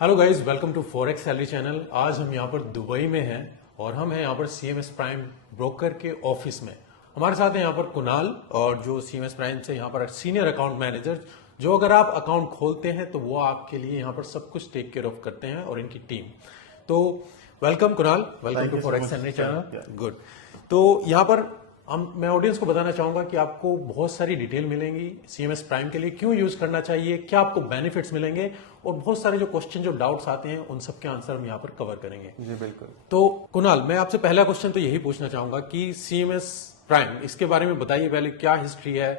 Hello guys, welcome to forex salary channel. आज हम यहाँ पर दुबई में हैं और हम हैं यहाँ पर सीएमएस प्राइम ब्रोकर के ऑफिस में। हमारे साथ है यहाँ पर कुणाल, और जो सीएमएस प्राइम से यहाँ पर सीनियर अकाउंट मैनेजर, जो अगर आप अकाउंट खोलते हैं तो वो आपके लिए यहाँ पर सब कुछ टेक केयर ऑफ करते हैं, और इनकी टीम। तो welcome Kunal, welcome to forex salary channel. Good. तो यहाँ पर मैं ऑडियंस को बताना चाहूंगा कि आपको बहुत सारी डिटेल मिलेंगी सीएमएस प्राइम के लिए, क्यों यूज करना चाहिए, क्या आपको बेनिफिट्स मिलेंगे, और बहुत सारे जो क्वेश्चन, जो डाउट्स आते हैं, उन सब के आंसर हम यहाँ पर कवर करेंगे। जी बिल्कुल। तो कुणाल, मैं आपसे पहला क्वेश्चन तो यही पूछना चाहूंगा कि सीएमएस प्राइम, इसके बारे में बताइए पहले, क्या हिस्ट्री है,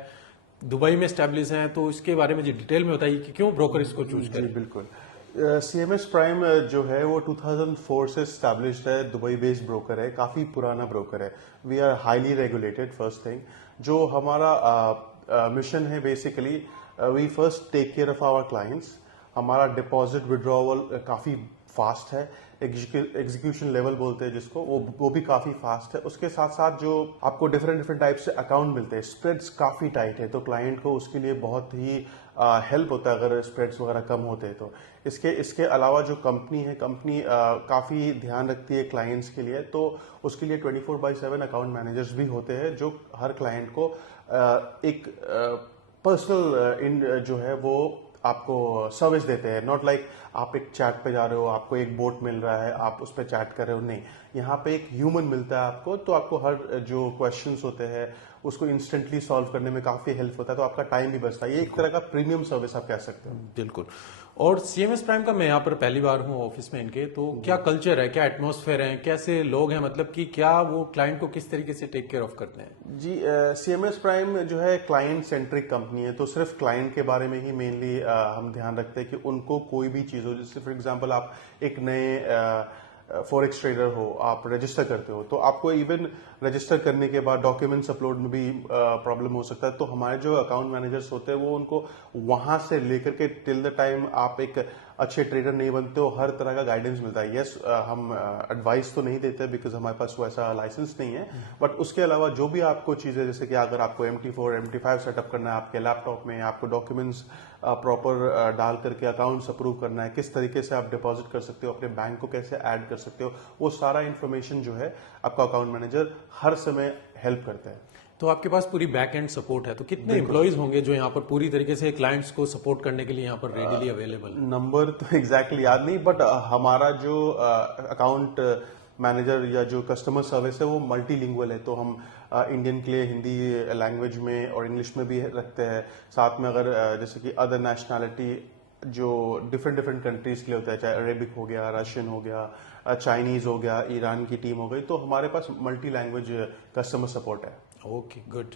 दुबई में स्टैब्लिश है, तो इसके बारे में डिटेल में बताइए कि क्यों ब्रोकर इसको चूज करें। जी बिल्कुल। सीएमएस प्राइम जो है वो 2004 से स्टैब्लिश्ड है, दुबई बेस्ड ब्रोकर है, काफी पुराना ब्रोकर है। We are highly regulated. First thing, जो हमारा मिशन है, basically we first take care of our clients. हमारा डिपॉजिट विड्रॉवल काफी फास्ट है, एग्जीक्यूशन लेवल बोलते हैं जिसको, वो भी काफी फास्ट है। उसके साथ साथ जो आपको डिफरेंट टाइप से अकाउंट मिलते हैं, स्प्रेड्स काफी टाइट है, तो क्लाइंट को उसके लिए बहुत ही हेल्प होता है अगर स्प्रेड्स वगैरह कम होते हैं तो। इसके अलावा जो कंपनी है, कंपनी काफी ध्यान रखती है क्लाइंट्स के लिए, तो उसके लिए 24/7 अकाउंट मैनेजर्स भी होते हैं जो हर क्लाइंट को एक पर्सनल जो है वो आपको सर्विस देते हैं। नॉट लाइक आप एक चैट पे जा रहे हो, आपको एक बोट मिल रहा है, आप उस पर चैट कर रहे हो, नहीं, यहाँ पे एक ह्यूमन मिलता है आपको, तो आपको हर जो क्वेश्चंस होते हैं उसको इंस्टेंटली सॉल्व करने में काफी हेल्प होता है, तो आपका टाइम भी बचता है। ये एक तरह का प्रीमियम सर्विस आप कह सकते हो। बिल्कुल। और सीएमएस प्राइम का मैं यहाँ पर पहली बार हूँ ऑफिस में इनके, तो क्या कल्चर है, क्या एटमॉस्फेयर है, कैसे लोग हैं, मतलब कि क्या वो क्लाइंट को किस तरीके से टेक केयर ऑफ करते हैं? जी, सीएमएस प्राइम जो है क्लाइंट सेंट्रिक कंपनी है, तो सिर्फ क्लाइंट के बारे में ही मेनली हम ध्यान रखते हैं कि उनको कोई भी चीज हो, जैसे फॉर एग्जांपल आप एक नए फॉरेक्स ट्रेडर हो, आप रजिस्टर करते हो, तो आपको इवन रजिस्टर करने के बाद डॉक्यूमेंट्स अपलोड में भी प्रॉब्लम हो सकता है। तो हमारे जो अकाउंट मैनेजर्स होते हैं वो उनको वहां से लेकर के टिल द टाइम आप एक अच्छे ट्रेडर नहीं बनते हो, हर तरह का गाइडेंस मिलता है। यस, हम एडवाइस तो नहीं देते बिकॉज हमारे पास वैसा लाइसेंस नहीं है, बट उसके अलावा जो भी आपको चीजें, जैसे कि अगर आपको MT4 MT5 सेटअप करना है आपके लैपटॉप में, आपको डॉक्यूमेंट्स प्रॉपर डाल करके अकाउंट्स अप्रूव करना है, किस तरीके से आप डिपॉजिट कर सकते हो, अपने बैंक को कैसे ऐड कर सकते हो, वो सारा इन्फॉर्मेशन जो है आपका अकाउंट मैनेजर हर समय हेल्प करता है। तो आपके पास पूरी बैक एंड सपोर्ट है, तो कितने एम्प्लॉइज होंगे जो यहाँ पर पूरी तरीके से क्लाइंट्स को सपोर्ट करने के लिए यहाँ पर रेडिली अवेलेबल? नंबर तो एग्जैक्टली याद नहीं, बट हमारा जो अकाउंट मैनेजर या जो कस्टमर सर्विस है वो मल्टीलिंगुअल है, तो हम इंडियन के लिए हिंदी लैंग्वेज में और इंग्लिश में भी रखते हैं। साथ में अगर जैसे कि अदर नेशनैलिटी जो डिफरेंट कंट्रीज के लिए होता है, चाहे अरेबिक हो गया, रशियन हो गया, चाइनीज हो गया, ईरान की टीम हो गई, तो हमारे पास मल्टी लैंग्वेज कस्टमर सपोर्ट है। Okay, good.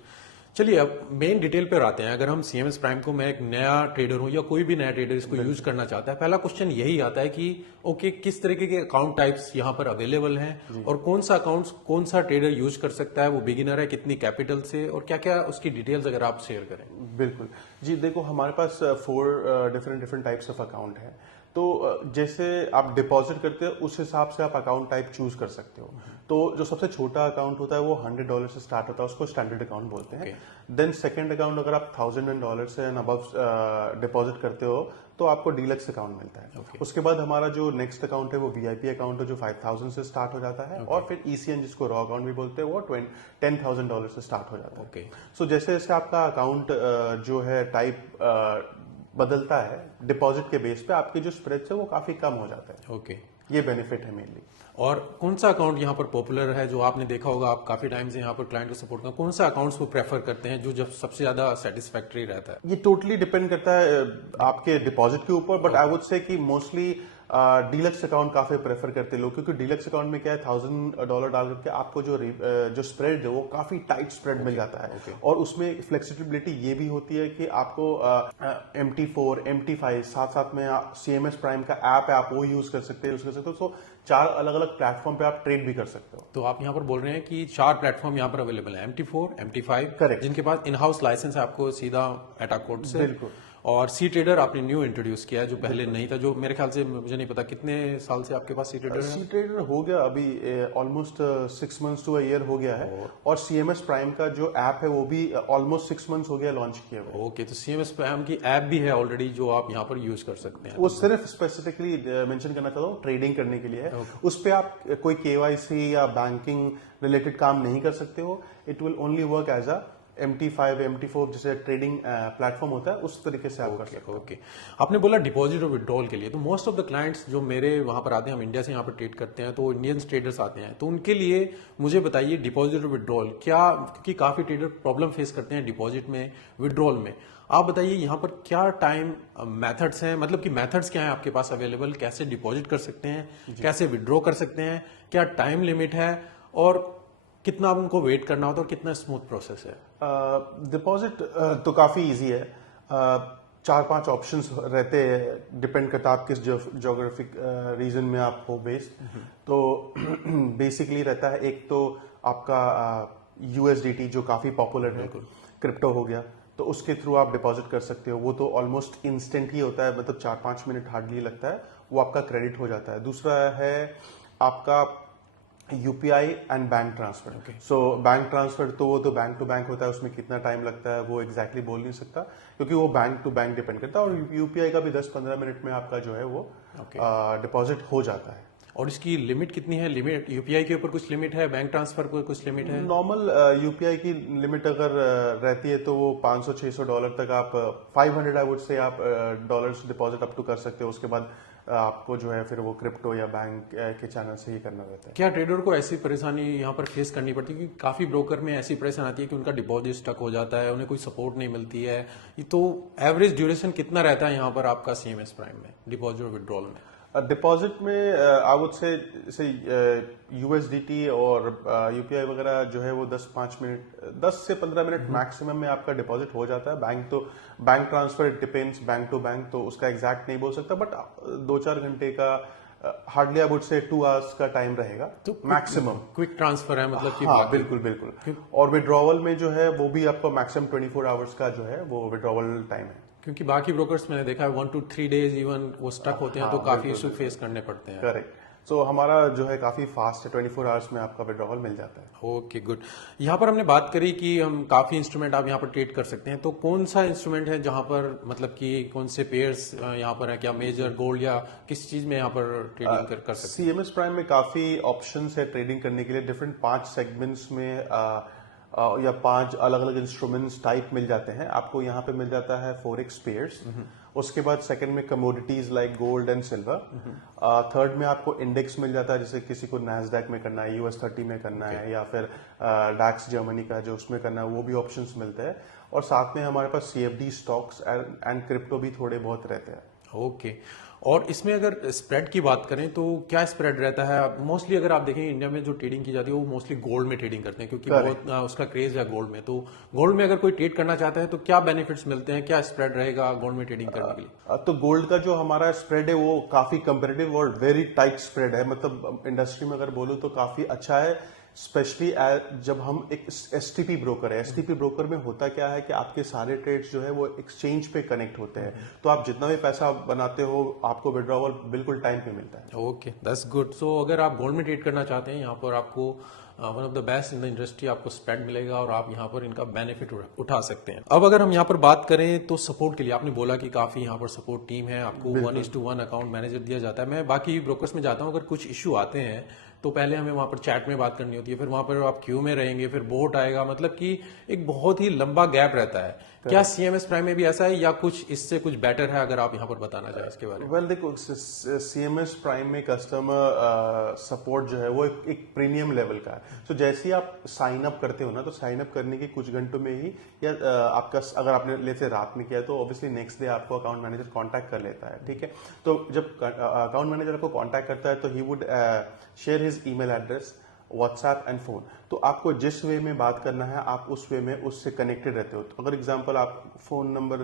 चलिए अब मेन डिटेल पर आते हैं। अगर हम सीएमएस प्राइम को, मैं एक नया ट्रेडर हूं या कोई भी नया ट्रेडर इसको यूज करना चाहता है, पहला क्वेश्चन यही आता है कि ओके, किस तरीके के अकाउंट टाइप्स यहाँ पर अवेलेबल हैं, और कौन सा अकाउंट कौन सा ट्रेडर यूज कर सकता है, वो बिगिनर है, कितनी कैपिटल से, और क्या क्या उसकी डिटेल्स अगर आप शेयर करें। बिल्कुल जी, देखो हमारे पास 4 डिफरेंट टाइप्स ऑफ अकाउंट है, तो जैसे आप डिपॉजिट करते हो उस हिसाब से आप अकाउंट टाइप चूज कर सकते हो। तो जो सबसे छोटा अकाउंट होता है वो $100 से स्टार्ट होता है, उसको स्टैंडर्ड अकाउंट बोलते हैं। देन सेकंड अकाउंट अगर आप $1000 से अबव डिपॉजिट करते हो तो आपको डीलक्स अकाउंट मिलता है। उसके बाद हमारा जो नेक्स्ट अकाउंट है वो VIP अकाउंट है, जो 5000 से स्टार्ट हो जाता है, और फिर ECN जिसको रॉ अकाउंट भी बोलते हैं वो $10,000 से स्टार्ट हो जाता है। सो जैसे जैसे आपका अकाउंट जो है टाइप बदलता है, डिपॉजिट के बेस पे आपके जो स्प्रेड्स है वो काफी कम हो जाता है। ओके, ये बेनिफिट है मेनली। और कौन सा अकाउंट यहाँ पर पॉपुलर है, जो आपने देखा होगा, आप काफी टाइम से यहाँ पर क्लाइंट को सपोर्ट करते हैं, कौन सा अकाउंट्स वो प्रेफर करते हैं जो जब सबसे ज्यादा सेटिस्फैक्टरी रहता है? ये टोटली डिपेंड करता है आपके डिपॉजिट के ऊपर, बट आई वुड से कि मोस्टली डीलक्स अकाउंट काफी प्रेफर करते हैं लोग, क्योंकि डीलक्स अकाउंट में क्या है, $1000 डाल करके आपको जो स्प्रेड है वो काफी टाइट स्प्रेड मिल जाता है। और उसमें फ्लेक्सिबिलिटी ये भी होती है कि आपको MT4 MT5 साथ साथ में CMS प्राइम का ऐप है, आप वो यूज कर सकते हैं। तो 4 अलग अलग प्लेटफॉर्म पे आप ट्रेड भी कर सकते हो। तो आप यहाँ पर बोल रहे हैं कि 4 प्लेटफॉर्म यहाँ पर अवेलेबल है, MT4 MT5, करेक्ट, जिनके पास इन हाउस लाइसेंस है आपको सीधा एटाकोड से। बिल्कुल। और सी ट्रेडर आपने न्यू इंट्रोड्यूस किया है जो पहले नहीं था, जो मेरे ख्याल से मुझे नहीं पता कितने साल से आपके पास सी ट्रेडर है। सी ट्रेडर हो गया अभी almost 6 months to a year हो गया है, और सीएमएस प्राइम का जो ऐप है वो भी ऑलमोस्ट 6 मंथ्स हो गया लॉन्च किए हुए। ओके, तो सीएमएस प्राइम की ऐप भी है ऑलरेडी जो आप यहाँ पर यूज कर सकते हैं। वो सिर्फ स्पेसिफिकली मेंशन करना चाहता हूँ ट्रेडिंग करने के लिए है। उस पे आप कोई केवाईसी या बैंकिंग रिलेटेड काम नहीं कर सकते हो। It will only work as a MT5 MT4 जैसे ट्रेडिंग प्लेटफॉर्म होता है, उस तरीके से आप कर सकते हो। ओके, आपने बोला डिपॉजिट और विड्रॉल के लिए, तो मोस्ट ऑफ द क्लाइंट्स जो मेरे वहां पर आते हैं, हम इंडिया से यहाँ पर ट्रेड करते हैं, तो इंडियन ट्रेडर्स आते हैं, तो उनके लिए मुझे बताइए डिपॉजिट और विड्रॉल क्या, क्योंकि काफी ट्रेडर प्रॉब्लम फेस करते हैं डिपॉजिट में, विड्रॉल में। आप बताइए यहाँ पर क्या टाइम मेथड्स हैं, मतलब कि मेथड्स क्या है आपके पास अवेलेबल, कैसे डिपॉजिट कर सकते हैं, कैसे विड्रॉ कर सकते हैं, क्या टाइम लिमिट है, और कितना उनको वेट करना होता है, और कितना स्मूथ प्रोसेस है। डिपॉजिट तो काफी इजी है। 4-5 ऑप्शंस रहते हैं, डिपेंड करता है आप किस जोग्राफिक रीजन में आप हो बेस्ड। तो बेसिकली रहता है, एक तो आपका USDT जो काफी पॉपुलर है, क्रिप्टो हो गया, तो उसके थ्रू आप डिपॉजिट कर सकते हो। वो तो ऑलमोस्ट इंस्टेंट ही होता है, मतलब 4-5 मिनट हार्डली लगता है, वो आपका क्रेडिट हो जाता है। दूसरा है आपका UPI and bank transfer. So bank transfer तो वो तो बैंक टू बैंक होता है, उसमें कितना टाइम लगता है वो एग्जैक्टली बोल नहीं सकता, क्योंकि वो बैंक टू बैंक डिपेंड करता है। और यूपीआई का भी 10-15 मिनट में आपका जो है वो डिपॉजिट हो जाता है। और इसकी लिमिट कितनी है? लिमिट यूपीआई के ऊपर कुछ लिमिट है, बैंक ट्रांसफर पर कुछ लिमिट है? नॉर्मल यूपीआई की लिमिट अगर रहती है तो वो $500-600 तक आप 500 आई वुड से आप डॉलर्स डिपॉजिट अप टू कर सकते हो। उसके बाद आपको जो है फिर वो क्रिप्टो या बैंक के चैनल से ही करना रहता है। क्या ट्रेडर को ऐसी परेशानी यहाँ पर फेस करनी पड़ती है? क्योंकि काफी ब्रोकर में ऐसी परेशानी आती है कि उनका डिपॉजिट स्टक हो जाता है, उन्हें कोई सपोर्ट नहीं मिलती है। तो एवरेज ड्यूरेशन कितना रहता है यहाँ पर आपका सीएमएस प्राइम में डिपॉजिट और विड्रॉल में? डिपॉजिट में आई वुड से USDT और यूपीआई वगैरह जो है वो 10 से 15 मिनट मैक्सिमम में आपका डिपॉजिट हो जाता है। Bank transfer depends bank to bank, तो उसका एग्जैक्ट नहीं बोल सकता, बट 2-4 घंटे का hardly I would say 2 hours का टाइम रहेगा तो मैक्सिमम। क्विक ट्रांसफर है मतलब कि? हाँ बिल्कुल बिल्कुल। और विड्रॉवल में जो है वो भी आपको मैक्सिमम 24 आवर्स का जो है वो विड्रॉवल टाइम है। क्योंकि बाकी ब्रोकर्स मैंने देखा है 1 to 3 डेज इवन वो स्टक होते हैं, तो काफी इशू फेस करने पड़ते हैं। करेक्ट। सो हमारा जो है काफी फास्ट है, 24 आवर्स में आपका विड्रॉवल मिल जाता है। Okay good. यहाँ पर हमने बात करी कि हम काफी इंस्ट्रूमेंट आप यहाँ पर ट्रेड कर सकते हैं, तो कौन सा इंस्ट्रूमेंट है जहाँ पर मतलब कि कौन से पेयर्स यहाँ पर है? क्या मेजर, गोल्ड, या किस चीज में यहाँ पर ट्रेडिंग कर सकते हैं? सीएमएस प्राइम में काफी ऑप्शंस है ट्रेडिंग करने के लिए। डिफरेंट 5 सेगमेंट्स में या 5 अलग अलग इंस्ट्रूमेंट्स टाइप मिल जाते हैं आपको। यहाँ पे मिल जाता है फॉरेक्स पेयर्स, उसके बाद सेकंड में commodities like gold and silver, third में आपको इंडेक्स मिल जाता है, जैसे किसी को नैस्डैक में करना है, US 30 में करना है, या फिर डैक्स जर्मनी का जो उसमें करना है, वो भी ऑप्शंस मिलते हैं। और साथ में हमारे पास CFD स्टॉक्स एंड क्रिप्टो भी थोड़े बहुत रहते हैं। ओके। और इसमें अगर स्प्रेड की बात करें तो क्या स्प्रेड रहता है? मोस्टली अगर आप देखें इंडिया में जो ट्रेडिंग की जाती है वो मोस्टली गोल्ड में ट्रेडिंग करते हैं, क्योंकि बहुत उसका क्रेज है गोल्ड में। तो गोल्ड में अगर कोई ट्रेड करना चाहता है तो क्या बेनिफिट्स मिलते हैं, क्या स्प्रेड रहेगा गोल्ड में ट्रेडिंग करने के लिए? तो गोल्ड का जो हमारा स्प्रेड है वो काफी कंपेरेटिव और वेरी टाइट स्प्रेड है, मतलब इंडस्ट्री में अगर बोलूं तो काफी अच्छा है। स्पेशली जब हम एक STP ब्रोकर है, STP ब्रोकर में होता क्या है कि आपके सारे ट्रेड्स जो है वो एक्सचेंज पे कनेक्ट होते हैं, तो आप जितना भी पैसा बनाते हो आपको विड्रॉवल बिल्कुल टाइम पे मिलता है। Okay, that's good. सो अगर आप गोल्ड में ट्रेड करना चाहते हैं, यहाँ पर आपको one of the best in the industry आपको स्प्रेड मिलेगा और आप यहाँ पर इनका बेनिफिट उठा सकते हैं। अब अगर हम यहाँ पर बात करें तो सपोर्ट के लिए आपने बोला कि काफी यहाँ पर सपोर्ट टीम है, आपको 1:1 अकाउंट मैनेजर दिया जाता है। मैं बाकी ब्रोकर्स में जाता हूँ, अगर कुछ इश्यू आते हैं तो पहले हमें वहां पर चैट में बात करनी होती है, फिर वहां पर आप क्यू में रहेंगे, फिर बोट आएगा, मतलब कि एक बहुत ही लंबा गैप रहता है। क्या सीएमएस प्राइम में भी ऐसा है या कुछ इससे कुछ बेटर है? अगर आप यहाँ पर बताना चाहें इसके बारे में। वेल देखो, सीएमएस प्राइम में कस्टमर सपोर्ट जो है वो एक प्रीमियम लेवल का है। सो जैसे ही आप साइन अप करते हो ना, तो साइन अप करने के कुछ घंटों में ही या आपका अगर आपने लेते रात में किया तो ऑब्वियसली नेक्स्ट डे आपको अकाउंट मैनेजर कांटेक्ट कर लेता है, ठीक है। तो जब अकाउंट मैनेजर को कांटेक्ट करता है तो he would share his email address, WhatsApp and phone. तो आपको जिस वे में बात करना है आप उस वे में उससे कनेक्टेड रहते हो। तो अगर एग्जांपल आप फोन नंबर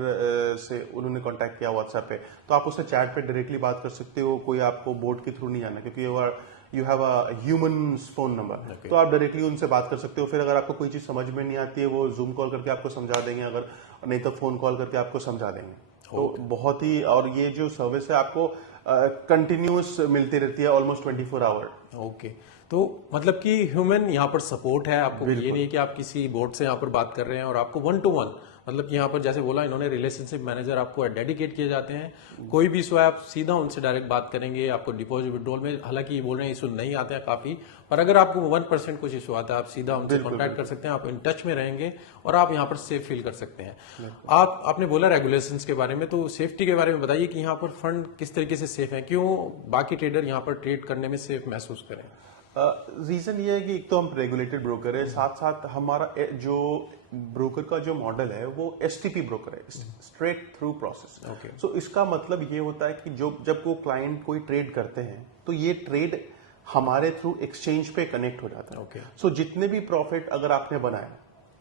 से उन्होंने कांटेक्ट किया व्हाट्सएप पे, तो आप उससे चैट पे डायरेक्टली बात कर सकते हो, कोई आपको बोर्ड के थ्रू नहीं जाना, क्योंकि you have a human phone number, तो आप डायरेक्टली उनसे बात कर सकते हो। फिर अगर आपको कोई चीज समझ में नहीं आती है वो जूम कॉल करके आपको समझा देंगे, अगर नहीं तो फोन कॉल करके आपको समझा देंगे। तो बहुत ही, और ये जो सर्विस है आपको कंटिन्यूस मिलती रहती है, ऑलमोस्ट 24 आवर। ओके, तो मतलब कि ह्यूमन यहाँ पर सपोर्ट है आपको, ये नहीं कि आप किसी बोर्ड से यहाँ पर बात कर रहे हैं और आपको 1 to 1, मतलब कि यहाँ पर जैसे बोला इन्होंने रिलेशनशिप मैनेजर आपको डेडिकेट किए जाते हैं। कोई भी इशू है आप सीधा उनसे डायरेक्ट बात करेंगे। आपको डिपॉजिट विड्रॉल में हालांकि ये बोल रहे हैं इशू नहीं आते हैं काफी, पर अगर आपको 1% कुछ इशू आता है आप सीधा उनसे कॉन्टैक्ट कर सकते हैं, आप इन टच में रहेंगे और आप यहाँ पर सेफ फील कर सकते हैं। आपने बोला रेगुलेशंस के बारे में, तो सेफ्टी के बारे में बताइए कि यहाँ पर फंड किस तरीके से सेफ है, क्यों बाकी ट्रेडर यहाँ पर ट्रेड करने में सेफ महसूस करें? रीजन ये है कि एक तो हम रेगुलेटेड ब्रोकर है, साथ साथ हमारा जो ब्रोकर का जो मॉडल है वो एसटीपी ब्रोकर है, स्ट्रेट थ्रू प्रोसेस। सो इसका मतलब ये होता है कि जब वो क्लाइंट कोई ट्रेड करते हैं तो ये ट्रेड हमारे थ्रू एक्सचेंज पे कनेक्ट हो जाता है। सो जितने भी प्रॉफिट अगर आपने बनाए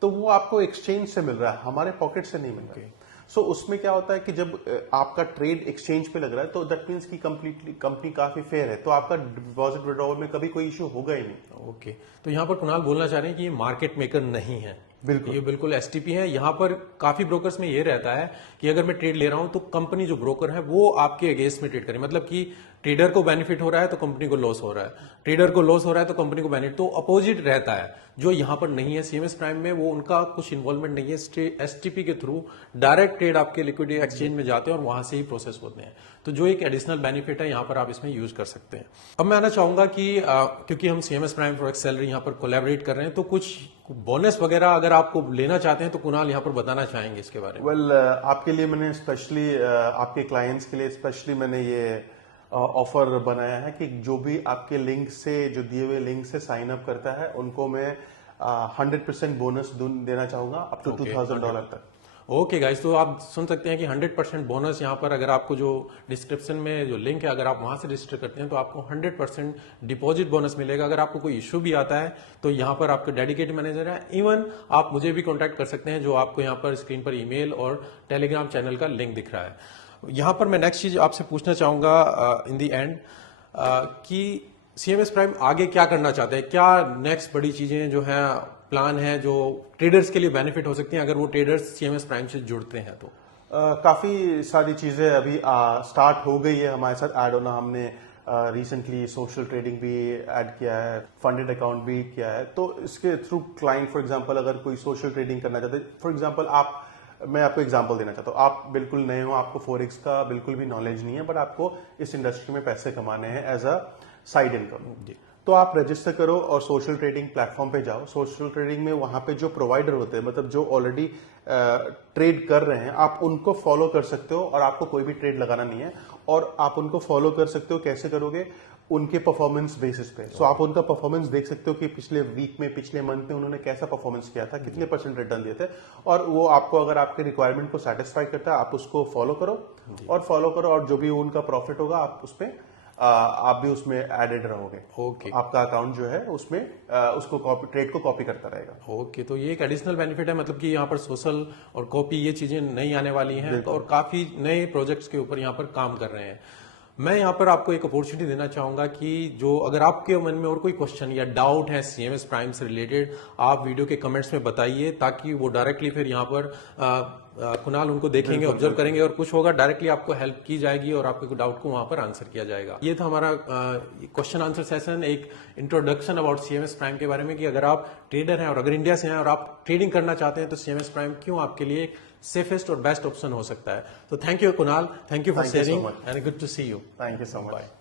तो वो आपको एक्सचेंज से मिल रहा है, हमारे पॉकेट से नहीं मिल रहा है। सो उसमें क्या होता है कि जब आपका ट्रेड एक्सचेंज पे लग रहा है तो दैट मीन्स की कंप्लीटली कंपनी काफी फेयर है, तो आपका डिपॉजिट विड्रॉवल में कभी कोई इशू होगा ही नहीं। ओके, तो यहाँ पर कुणाल बोलना चाह रहे हैं कि ये मार्केट मेकर नहीं है, बिल्कुल ये बिल्कुल एसटीपी है। यहाँ पर काफी ब्रोकर्स में ये रहता है कि अगर मैं ट्रेड ले रहा हूं तो कंपनी जो ब्रोकर है वो आपके अगेंस्ट में ट्रेड करे, मतलब कि ट्रेडर को बेनिफिट हो रहा है तो कंपनी को लॉस हो रहा है, ट्रेडर को लॉस हो रहा है तो कंपनी को बेनिफिट, तो अपोजिट रहता है, जो यहाँ पर नहीं है। सीएमएस प्राइम में वो उनका कुछ इन्वॉल्वमेंट नहीं है, एसटीपी के थ्रू डायरेक्ट ट्रेड आपके लिक्विडिटी एक्सचेंज में जाते हैं और वहां से ही प्रोसेस होते हैं, तो जो एक एडिशनल बेनिफिट है यहाँ पर आप इसमें यूज कर सकते हैं। अब मैं आना चाहूंगा कि क्योंकि हम सीएमएस प्राइम फॉरेक्स सैलरी यहाँ पर कोलैबोरेट कर रहे हैं, तो कुछ बोनस वगैरह अगर आपको लेना चाहते हैं तो कुणाल यहाँ पर बताना चाहेंगे इसके बारे में। वेल आपके लिए मैंने स्पेशली आपके क्लाइंट्स के लिए स्पेशली मैंने ये ऑफर बनाया है कि जो भी आपके लिंक से, जो दिए हुए लिंक से साइन अप करता है उनको मैं 100% बोनस देना चाहूंगा अप टू $2,000 तक। ओके गाइस, तो आप सुन सकते हैं कि 100% बोनस यहाँ पर, अगर आपको जो डिस्क्रिप्शन में जो लिंक है अगर आप वहां से रजिस्टर करते हैं तो आपको 100% डिपॉजिट बोनस मिलेगा। अगर आपको कोई इश्यू भी आता है तो यहाँ पर आपके डेडिकेटेड मैनेजर है, इवन आप मुझे भी कॉन्टैक्ट कर सकते हैं, जो आपको यहाँ पर स्क्रीन पर ईमेल और टेलीग्राम चैनल का लिंक दिख रहा है। यहाँ पर मैं नेक्स्ट चीज आपसे पूछना चाहूंगा इन दी एंड कि सीएमएस प्राइम आगे क्या करना चाहते हैं, क्या नेक्स्ट बड़ी चीजें जो है प्लान है जो ट्रेडर्स के लिए बेनिफिट हो सकती हैं अगर वो ट्रेडर्स सीएमएस प्राइम से जुड़ते हैं? तो काफी सारी चीजें अभी स्टार्ट हो गई है हमारे साथ ऐड होना। हमने रिसेंटली सोशल ट्रेडिंग भी ऐड किया है, फंडेड अकाउंट भी किया है, तो इसके थ्रू क्लाइंट फॉर एग्जांपल अगर कोई सोशल ट्रेडिंग करना चाहते हैं, फॉर एग्जांपल मैं आपको एग्जांपल देना चाहता हूँ, आप बिल्कुल नए हो, आपको फॉरेक्स का बिल्कुल भी नॉलेज नहीं है, बट आपको इस इंडस्ट्री में पैसे कमाने हैं एज अ साइड इनकम, तो आप रजिस्टर करो और सोशल ट्रेडिंग प्लेटफॉर्म पे जाओ। सोशल ट्रेडिंग में वहां पे जो प्रोवाइडर होते हैं, मतलब जो ऑलरेडी ट्रेड कर रहे हैं, आप उनको फॉलो कर सकते हो और आपको कोई भी ट्रेड लगाना नहीं है, और आप उनको फॉलो कर सकते हो। कैसे करोगे? उनके परफॉर्मेंस बेसिस पे। सो आप उनका परफॉर्मेंस देख सकते हो कि पिछले वीक में, पिछले मंथ में उन्होंने कैसा परफॉर्मेंस किया था, कितने % रिटर्न दिए थे, और वो आपको अगर आपके रिक्वायरमेंट को सेटिस्फाई करता है आप उसको फॉलो करो और जो भी उनका प्रॉफिट होगा आप उसमें आप भी उसमें एडेड रहोगे। ओके, आपका अकाउंट जो है उसमें उसको ट्रेड को कॉपी करता रहेगा। ओके, तो ये एक एडिशनल बेनिफिट है, मतलब कि यहाँ पर सोशल और कॉपी ये चीजें नई आने वाली हैं और काफी नए प्रोजेक्ट्स के ऊपर यहाँ पर काम कर रहे हैं। मैं यहाँ पर आपको एक अपॉर्चुनिटी देना चाहूंगा कि जो अगर आपके मन में और कोई क्वेश्चन या डाउट है सीएमएस प्राइम से रिलेटेड, आप वीडियो के कमेंट्स में बताइए, ताकि वो डायरेक्टली फिर यहाँ पर कुणाल उनको देखेंगे, ऑब्जर्व करेंगे, और कुछ होगा डायरेक्टली आपको हेल्प की जाएगी और आपके डाउट को वहां पर आंसर किया जाएगा। ये था हमारा क्वेश्चन आंसर सेशन, एक इंट्रोडक्शन अबाउट सीएमएस प्राइम के बारे में कि अगर आप ट्रेडर हैं और अगर इंडिया से हैं और आप ट्रेडिंग करना चाहते हैं तो सीएमएस प्राइम क्यों आपके लिए सेफेस्ट और बेस्ट ऑप्शन हो सकता है। तो thank you Kunal, thank you for sharing and good to see you. Thank you so much.